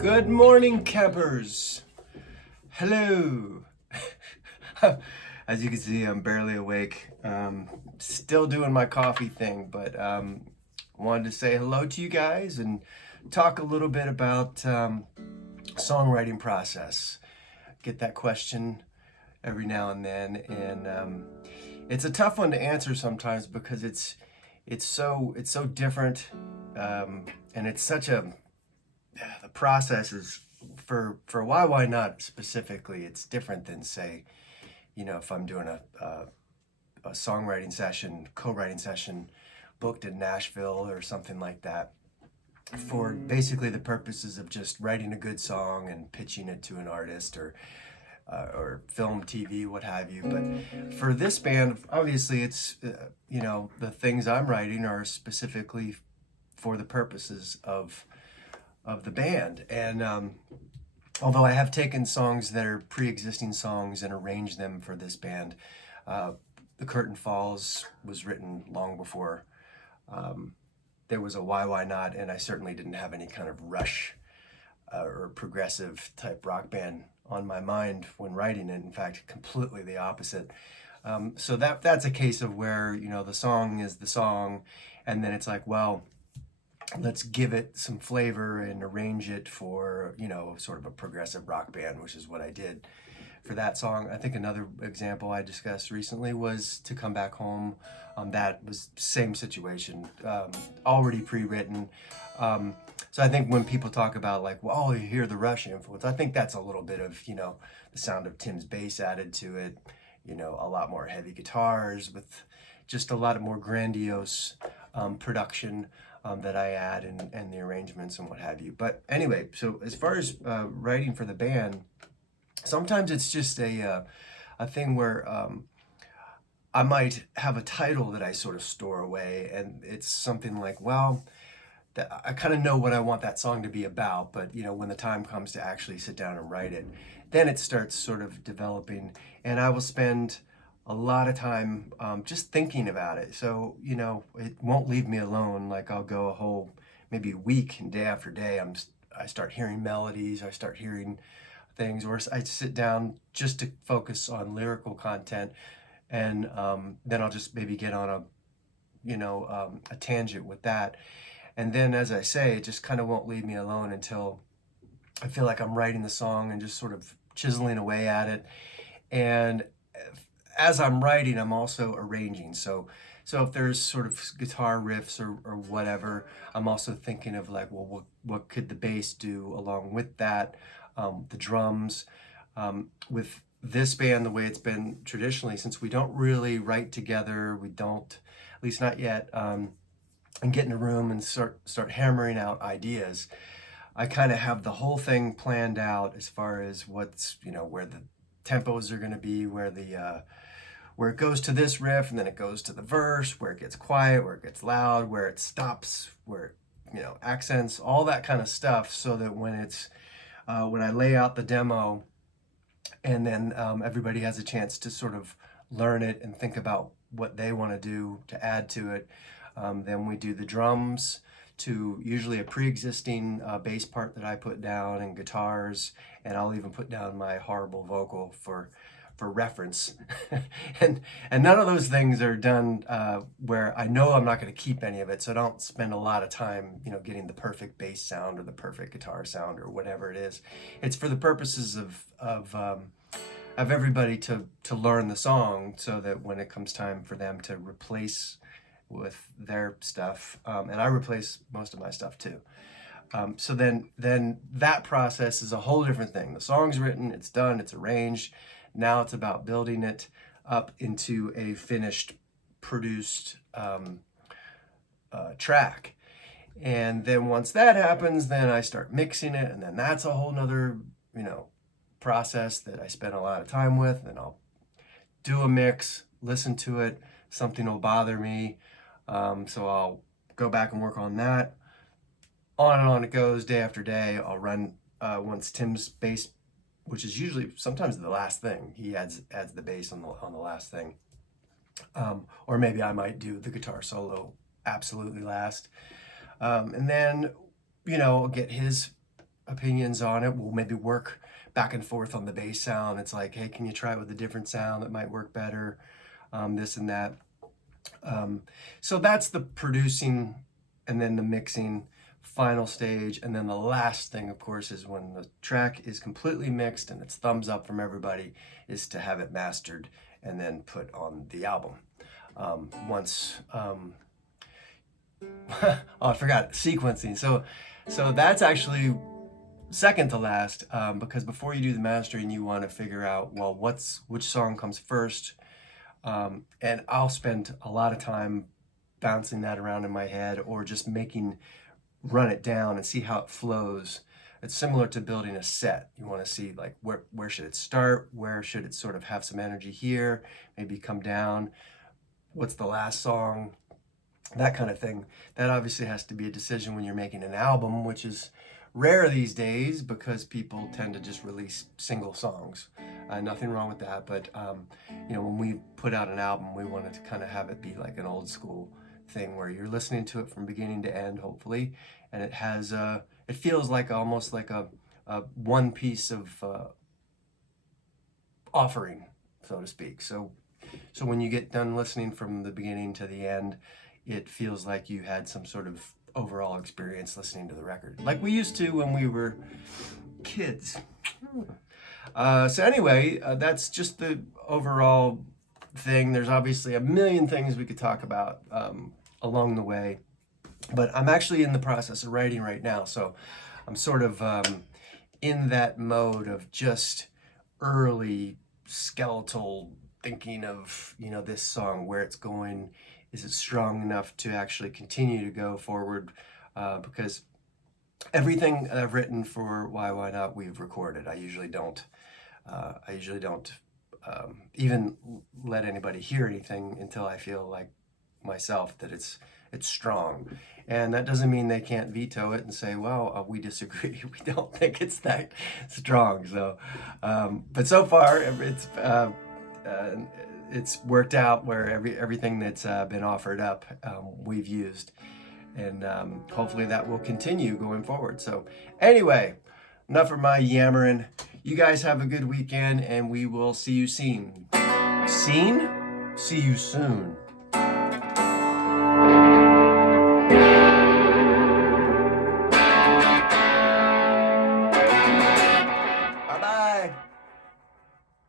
Good morning, campers. Hello. As you can see, I'm barely awake. Still doing my coffee thing, but wanted to say hello to you guys and talk a little bit about songwriting process. Get that question every now and then, and it's a tough one to answer sometimes because it's so different, and it's such a the process is for why not specifically. It's different than, say, if I'm doing a songwriting session, co-writing session booked in Nashville or something like that, for basically the purposes of just writing a good song and pitching it to an artist or film, TV, what have you. But for this band, obviously, it's the things I'm writing are specifically for the purposes of the band. And although I have taken songs that are pre-existing songs and arranged them for this band, The Curtain Falls was written long before there was a Why Not, and I certainly didn't have any kind of Rush or progressive type rock band on my mind when writing it. In fact, completely the opposite. So that's a case of where, the song is the song, and then it's like, well, let's give it some flavor and arrange it for, sort of a progressive rock band, which is what I did for that song. I think another example I discussed recently was To Come Back Home. That was same situation, already pre-written. So I think when people talk about like, well, you hear the Rush influence, I think that's a little bit of, the sound of Tim's bass added to it, a lot more heavy guitars with just a lot of more grandiose production that I add and the arrangements and what have you. But anyway, so as far as writing for the band, sometimes it's just a thing where I might have a title that I sort of store away, and it's something like, well, that I kind of know what I want that song to be about, but when the time comes to actually sit down and write it, then it starts sort of developing, and I will spend a lot of time just thinking about it. So, it won't leave me alone. Like I'll go a whole, maybe a week, and day after day, I start hearing melodies, I start hearing things, or I sit down just to focus on lyrical content, and then I'll just maybe get on a tangent with that. And then, as I say, it just kind of won't leave me alone until I feel like I'm writing the song and just sort of chiseling away at it. And as I'm writing, I'm also arranging. So if there's sort of guitar riffs or whatever, I'm also thinking of like, well, what could the bass do along with that? The drums. With this band, the way it's been traditionally, since we don't really write together, we don't, at least not yet, and get in a room and start hammering out ideas. I kind of have the whole thing planned out as far as what's, where the tempos are going to be, where it goes to this riff, and then it goes to the verse, where it gets quiet, where it gets loud, where it stops, where accents, all that kind of stuff, so that when I lay out the demo, and then everybody has a chance to sort of learn it and think about what they want to do to add to it. Then we do the drums to usually a pre-existing bass part that I put down, and guitars, and I'll even put down my horrible vocal for reference. and none of those things are done where I know I'm not going to keep any of it, so I don't spend a lot of time getting the perfect bass sound or the perfect guitar sound or whatever it is. It's for the purposes of everybody to learn the song, so that when it comes time for them to replace with their stuff, and I replace most of my stuff too. So then that process is a whole different thing. The song's written, it's done, it's arranged. Now it's about building it up into a finished, produced track. And then once that happens, then I start mixing it, and then that's a whole nother, process that I spend a lot of time with. And I'll do a mix, listen to it, something will bother me, so I'll go back and work on that. on and on it goes, day after day. I'll run once Tim's bass, which is usually sometimes the last thing. He adds the bass on the last thing. Or maybe I might do the guitar solo absolutely last. And then, get his opinions on it. We'll maybe work back and forth on the bass sound. It's like, hey, can you try it with a different sound that might work better? This and that. So that's the producing and then the mixing final stage. And then the last thing, of course, is when the track is completely mixed and it's thumbs up from everybody, is to have it mastered and then put on the album. I forgot sequencing. So that's actually second to last, because before you do the mastering, you want to figure out, well, which song comes first. And I'll spend a lot of time bouncing that around in my head, or just run it down and see how it flows. It's similar to building a set. You want to see like where should it start? Where should it sort of have some energy here? Maybe come down. What's the last song? That kind of thing. That obviously has to be a decision when you're making an album, which is rare these days because people tend to just release single songs. Nothing wrong with that, but when we put out an album, we wanted to kind of have it be like an old school thing where you're listening to it from beginning to end, hopefully, and it feels like almost like a one piece of offering, so to speak. So when you get done listening from the beginning to the end, it feels like you had some sort of overall experience listening to the record, like we used to when we were kids. So anyway, that's just the overall thing. There's obviously a million things we could talk about along the way, but I'm actually in the process of writing right now, so I'm sort of in that mode of just early skeletal thinking of, this song, where it's going. Is it strong enough to actually continue to go forward? Because everything I've written for Why Not, we've recorded. I usually don't even let anybody hear anything until I feel like myself that it's strong. And that doesn't mean they can't veto it and say, well, we disagree. We don't think it's that strong. So, but so far it's worked out where everything that's been offered up, we've used, and hopefully that will continue going forward. So anyway, enough of my yammering. You guys have a good weekend, and we will see you soon. See you soon.